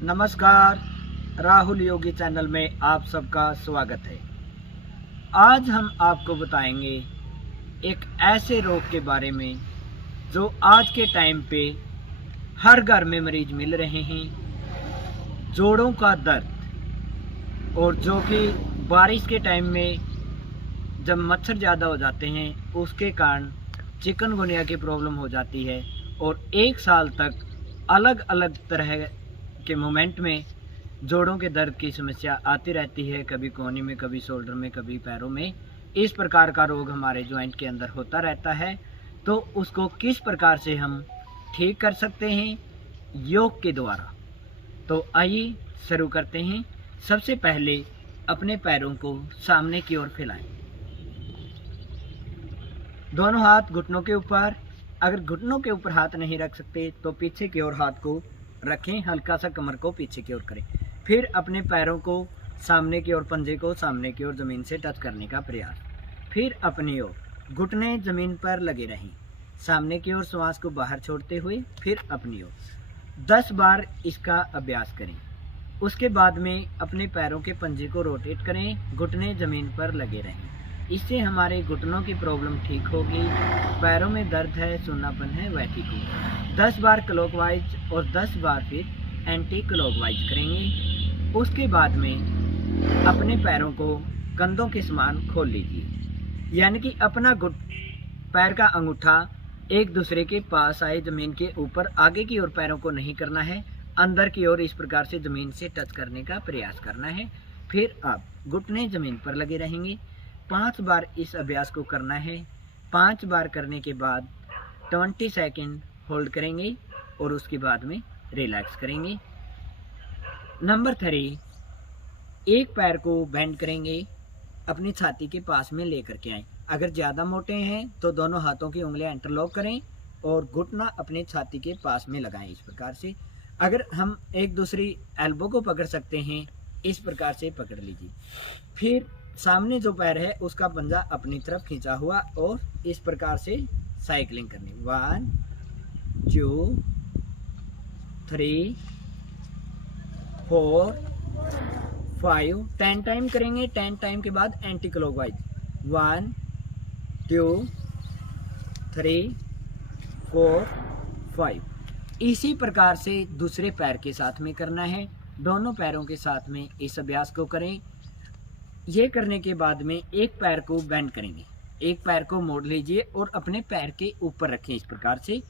नमस्कार, राहुल योगी चैनल में आप सबका स्वागत है। आज हम आपको बताएंगे एक ऐसे रोग के बारे में जो आज के टाइम पे हर घर में मरीज मिल रहे हैं, जोड़ों का दर्द। और जो कि बारिश के टाइम में जब मच्छर ज़्यादा हो जाते हैं उसके कारण चिकनगुनिया की प्रॉब्लम हो जाती है और 1 साल तक अलग अलग तरह के मोमेंट में जोड़ों के दर्द की समस्या आती रहती है, कभी कोहनी में, कभी शोल्डर में, कभी पैरों में। इस प्रकार का रोग हमारे जॉइंट के अंदर होता रहता है, तो उसको किस प्रकार से हम ठीक कर सकते हैं योग के द्वारा। तो आइए शुरू करते हैं। सबसे पहले अपने पैरों को सामने की ओर फैलाएं, दोनों हाथ घुटनों के ऊपर। अगर घुटनों के ऊपर हाथ नहीं रख सकते तो पीछे की ओर हाथ को रखें, हल्का सा कमर को पीछे की ओर करें। फिर अपने पैरों को सामने की ओर, पंजे को सामने की ओर ज़मीन से टच करने का प्रयास। फिर अपनी ओर घुटने ज़मीन पर लगे रहें, सामने की ओर श्वास को बाहर छोड़ते हुए। फिर अपनी ओर 10 बार इसका अभ्यास करें। उसके बाद में अपने पैरों के पंजे को रोटेट करें, घुटने ज़मीन पर लगे रहें। इससे हमारे घुटनों की प्रॉब्लम ठीक होगी, पैरों में दर्द है, सूनापन है, वह ठीक होगा। 10 बार क्लॉकवाइज और 10 बार फिर एंटी क्लॉकवाइज करेंगे। उसके बाद में अपने पैरों को कंधों के समान खोल लीजिए, यानी कि अपना पैर का अंगूठा एक दूसरे के पास आए, ज़मीन के ऊपर। आगे की ओर पैरों को नहीं करना है, अंदर की ओर इस प्रकार से ज़मीन से टच करने का प्रयास करना है। फिर आप घुटने ज़मीन पर लगे रहेंगे। 5 बार इस अभ्यास को करना है। 5 बार करने के बाद 20 सेकेंड होल्ड करेंगे और उसके बाद में रिलैक्स करेंगे। नंबर 3, एक पैर को बेंड करेंगे, अपनी छाती के पास में लेकर के आएं। अगर ज़्यादा मोटे हैं तो दोनों हाथों की उंगलियां इंटरलॉक करें और घुटना अपने छाती के पास में लगाएं, इस प्रकार से। अगर हम एक दूसरी एल्बो को पकड़ सकते हैं, इस प्रकार से पकड़ लीजिए। फिर सामने जो पैर है उसका पंजा अपनी तरफ खींचा हुआ और इस प्रकार से साइकिलिंग करनी। 1 2 3 4 5 10 टाइम करेंगे। 10 टाइम के बाद एंटी क्लॉकवाइज। 1 2 3 4 5। इसी प्रकार से दूसरे पैर के साथ में करना है। दोनों पैरों के साथ में इस अभ्यास को करें। ये करने के बाद में एक पैर को बेंड करेंगे, एक पैर को मोड़ लीजिए और अपने पैर के ऊपर रखें, इस प्रकार से।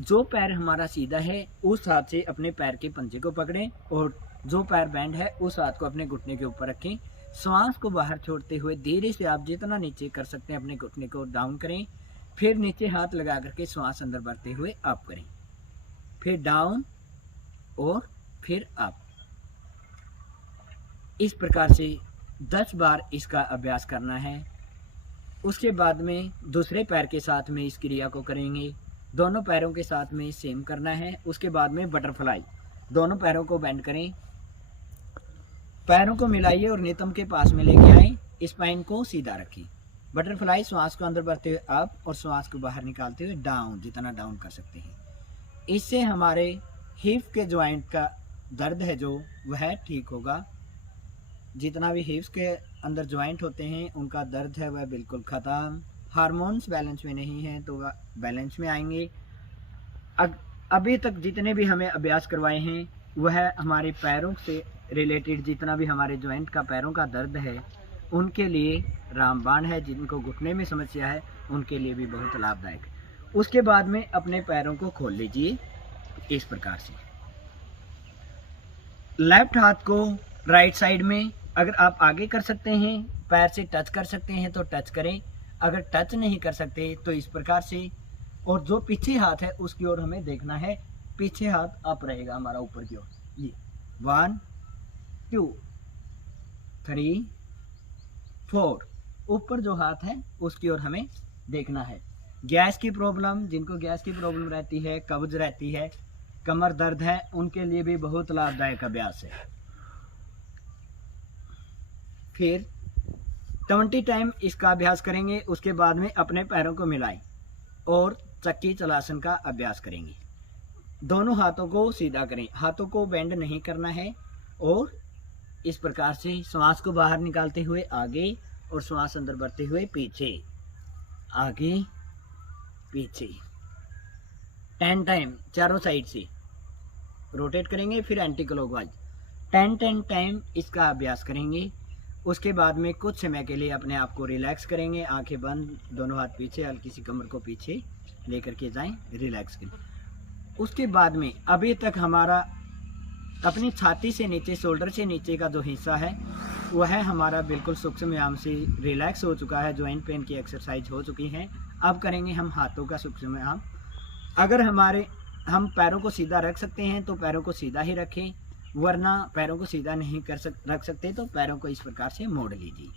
जो पैर हमारा सीधा है उस हाथ से अपने पैर के पंजे को पकड़ें और जो पैर बेंड है उस हाथ को अपने घुटने के ऊपर रखें। श्वास को बाहर छोड़ते हुए धीरे से आप जितना नीचे कर सकते हैं अपने घुटने को डाउन करें। फिर नीचे हाथ लगा करके श्वास अंदर भरते हुए अप करें, फिर डाउन और फिर अप। इस प्रकार से 10 बार इसका अभ्यास करना है। उसके बाद में दूसरे पैर के साथ में इस क्रिया को करेंगे। दोनों पैरों के साथ में सेम करना है। उसके बाद में बटरफ्लाई। दोनों पैरों को बेंड करें, पैरों को मिलाइए और नितंब के पास में लेके आए, स्पाइन को सीधा रखें। बटरफ्लाई, श्वास को अंदर भरते हुए अप और श्वास को बाहर निकालते हुए डाउन, जितना डाउन कर सकते हैं। इससे हमारे हिप के ज्वाइंट का दर्द है जो वह ठीक होगा। जितना भी हिप्स के अंदर ज्वाइंट होते हैं उनका दर्द है वह बिल्कुल ख़त्म। हार्मोन्स बैलेंस में नहीं हैं तो वह बैलेंस में आएंगे। अभी तक जितने भी हमें अभ्यास करवाए हैं वह हमारे पैरों से रिलेटेड, जितना भी हमारे ज्वाइंट का पैरों का दर्द है उनके लिए रामबाण है। जिनको घुटने में समस्या है उनके लिए भी बहुत लाभदायक है। उसके बाद में अपने पैरों को खोल लीजिए इस प्रकार से। लेफ्ट हाथ को राइट साइड में, अगर आप आगे कर सकते हैं, पैर से टच कर सकते हैं तो टच करें। अगर टच नहीं कर सकते तो इस प्रकार से। और जो पीछे हाथ है उसकी ओर हमें देखना है, पीछे हाथ अप रहेगा हमारा ऊपर की ओर। ये 1 2 3 4, ऊपर जो हाथ है उसकी ओर हमें देखना है। गैस की प्रॉब्लम, जिनको गैस की प्रॉब्लम रहती है, कब्ज रहती है, कमर दर्द है, उनके लिए भी बहुत लाभदायक अभ्यास है। फिर 20 टाइम इसका अभ्यास करेंगे। उसके बाद में अपने पैरों को मिलाएं और चक्की चलासन का अभ्यास करेंगे। दोनों हाथों को सीधा करें, हाथों को बेंड नहीं करना है। और इस प्रकार से श्वास को बाहर निकालते हुए आगे और श्वास अंदर भरते हुए पीछे, आगे पीछे 10 टाइम चारों साइड से रोटेट करेंगे। फिर एंटी क्लॉकवाइज 10 टाइम इसका अभ्यास करेंगे। उसके बाद में कुछ समय के लिए अपने आप को रिलैक्स करेंगे, आंखें बंद, दोनों हाथ पीछे, हल्की सी कमर को पीछे लेकर के जाएं, रिलैक्स करें। उसके बाद में अभी तक हमारा अपनी छाती से नीचे, शोल्डर से नीचे का जो हिस्सा है वह हमारा बिल्कुल सूक्ष्म व्यायाम से रिलैक्स हो चुका है, जॉइंट पेन की एक्सरसाइज हो चुकी है। अब करेंगे हम हाथों का सूक्ष्म व्यायाम। अगर हम पैरों को सीधा रख सकते हैं तो पैरों को सीधा ही रखें, वरना पैरों को सीधा नहीं रख सकते तो पैरों को इस प्रकार से मोड़ लीजिए।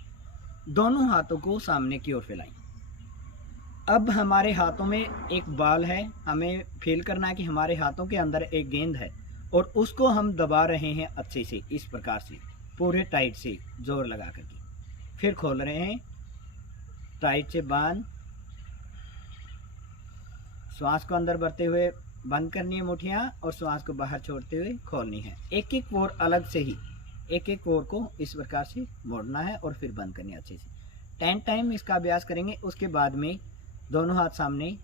दोनों हाथों को सामने की ओर फैलाएं। अब हमारे हाथों में एक बॉल है, हमें फील करना है कि हमारे हाथों के अंदर एक गेंद है और उसको हम दबा रहे हैं अच्छे से, इस प्रकार से पूरे टाइट से जोर लगा करके। फिर खोल रहे हैं, टाइट से बांध, श्वास को अंदर भरते हुए बंद करनी है मुठियां और श्वास को बाहर छोड़ते हुए खोलनी है। एक एक पोर अलग से ही, एक एक पोर को इस प्रकार से मोड़ना है और फिर बंद करनी है अच्छे से। 10 टाइम इसका अभ्यास करेंगे। उसके बाद में दोनों हाथ सामने,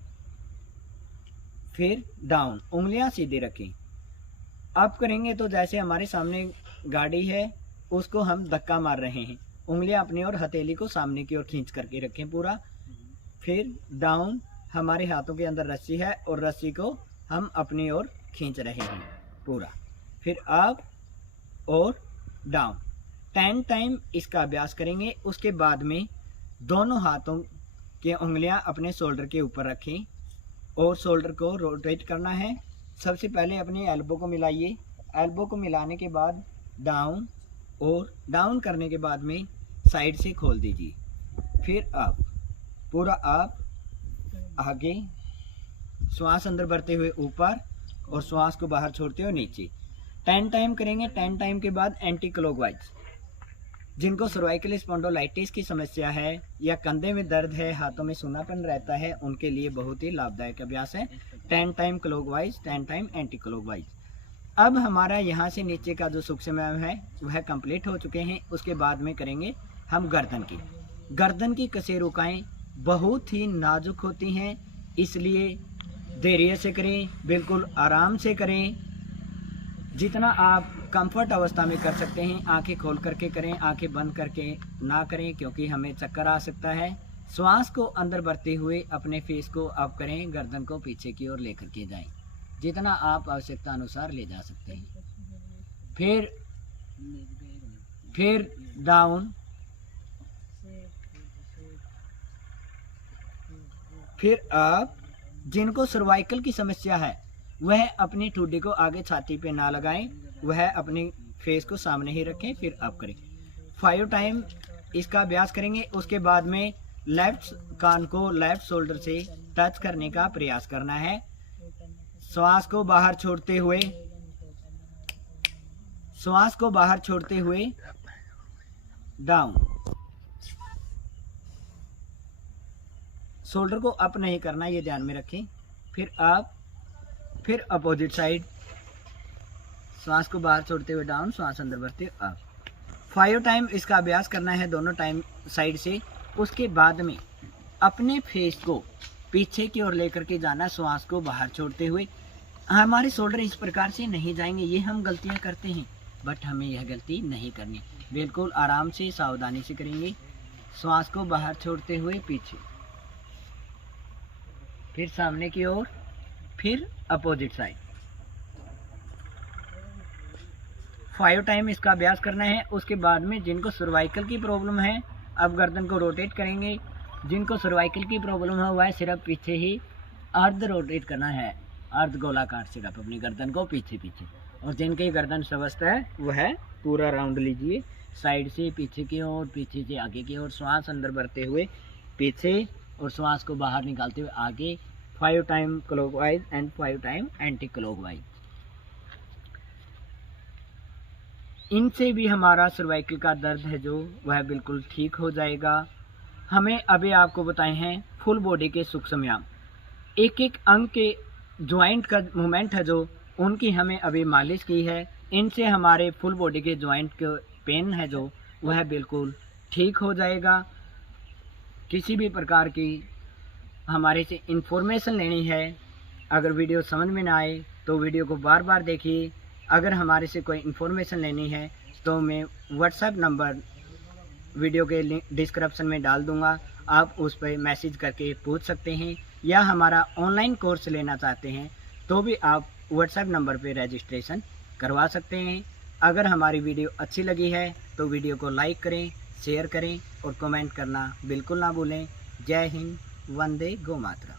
फिर डाउन, उंगलियां सीधी रखें। अब करेंगे तो जैसे हमारे सामने गाड़ी है उसको हम धक्का मार रहे हैं, उंगलियां अपनी और हथेली को सामने की ओर खींच करके रखें पूरा। फिर डाउन, हमारे हाथों के अंदर रस्सी है और रस्सी को हम अपनी ओर खींच रहे हैं पूरा। फिर अप और डाउन 10 टाइम इसका अभ्यास करेंगे। उसके बाद में दोनों हाथों की उंगलियां अपने शोल्डर के ऊपर रखें और शोल्डर को रोटेट करना है। सबसे पहले अपने एल्बो को मिलाइए, एल्बो को मिलाने के बाद डाउन और डाउन करने के बाद में साइड से खोल दीजिए। फिर अप, पूरा अप, आगे, श्वास अंदर भरते हुए ऊपर और श्वास को बाहर छोड़ते हुए नीचे। 10 टाइम करेंगे। 10 टाइम के बाद एंटी क्लॉकवाइज। जिनको सर्वाइकल स्पॉन्डिलोलाइटिस की समस्या है या कंधे में दर्द है, हाथों में सूनापन रहता है, उनके लिए बहुत ही लाभदायक अभ्यास है। 10 time clockwise, 10 time anti clockwise. अब हमारा यहाँ से नीचे का जो सूक्ष्म व्यायाम है वह कंप्लीट हो चुके हैं। उसके बाद में करेंगे हम गर्दन की। गर्दन की कशेरुकाएँ बहुत ही नाजुक होती हैं, इसलिए धैर्य से करें, बिल्कुल आराम से करें, जितना आप कंफर्ट अवस्था में कर सकते हैं। आंखें खोल करके करें, आंखें बंद करके ना करें क्योंकि हमें चक्कर आ सकता है। श्वास को अंदर भरते हुए अपने फेस को अप करें, गर्दन को पीछे की ओर लेकर के जाएं, जितना आप आवश्यकता अनुसार ले जा सकते हैं। फिर डाउन, फिर अप। जिनको सर्वाइकल की समस्या है वह अपनी ठुड्डी को आगे छाती पे ना लगाएं, वह अपने फेस को सामने ही रखें, फिर अप करें। 5 टाइम इसका अभ्यास करेंगे। उसके बाद में लेफ्ट कान को लेफ्ट शोल्डर से टच करने का प्रयास करना है। श्वास को बाहर छोड़ते हुए, श्वास को बाहर छोड़ते हुए डाउन। शोल्डर को अप नहीं करना, ये ध्यान में रखें। फिर अप, फिर अपोजिट साइड, श्वास को बाहर छोड़ते हुए डाउन, श्वास अंदर भरते हुए अप। 5 टाइम इसका अभ्यास करना है दोनों टाइम साइड से। उसके बाद में अपने फेस को पीछे की ओर लेकर के जाना, श्वास को बाहर छोड़ते हुए। हमारे शोल्डर इस प्रकार से नहीं जाएंगे, ये हम गलतियां करते हैं, बट हमें यह गलती नहीं करनी। बिल्कुल आराम से सावधानी से करेंगे। श्वास को बाहर छोड़ते हुए पीछे, फिर सामने की ओर, फिर अपोजिट साइड। 5 टाइम इसका अभ्यास करना है। उसके बाद में जिनको सर्वाइकल की प्रॉब्लम है, अब गर्दन को रोटेट करेंगे। जिनको सर्वाइकल की प्रॉब्लम है वह सिर्फ पीछे ही अर्ध रोटेट करना है, अर्ध गोलाकार सिर्फ अपनी गर्दन को पीछे पीछे। और जिनकी गर्दन स्वस्थ है वह पूरा राउंड लीजिए, साइड से पीछे की ओर, पीछे से आगे की ओर, श्वास अंदर भरते हुए पीछे और श्वास को बाहर निकालते हुए आगे। 5 time clockwise and 5 time anti clockwise. इनसे भी हमारा सर्वाइकल का दर्द है जो वह बिल्कुल ठीक हो जाएगा। हमें अभी आपको बताए हैं फुल बॉडी के सूक्ष्म व्यायाम। एक एक अंग के जॉइंट का मूवमेंट है जो उनकी हमें अभी मालिश की है। इनसे हमारे फुल बॉडी के जॉइंट के पेन है जो वह बिल्कुल ठीक हो जाएगा। किसी भी प्रकार की हमारे से इंफॉर्मेशन लेनी है, अगर वीडियो समझ में ना आए तो वीडियो को बार बार देखिए। अगर हमारे से कोई इंफॉर्मेशन लेनी है तो मैं व्हाट्सएप नंबर वीडियो के लिंक डिस्क्रिप्शन में डाल दूंगा, आप उस पर मैसेज करके पूछ सकते हैं। या हमारा ऑनलाइन कोर्स लेना चाहते हैं तो भी आप व्हाट्सएप नंबर पर रजिस्ट्रेशन करवा सकते हैं। अगर हमारी वीडियो अच्छी लगी है तो वीडियो को लाइक करें, शेयर करें और कमेंट करना बिल्कुल ना भूलें। जय हिंद, वंदे गो मातरम।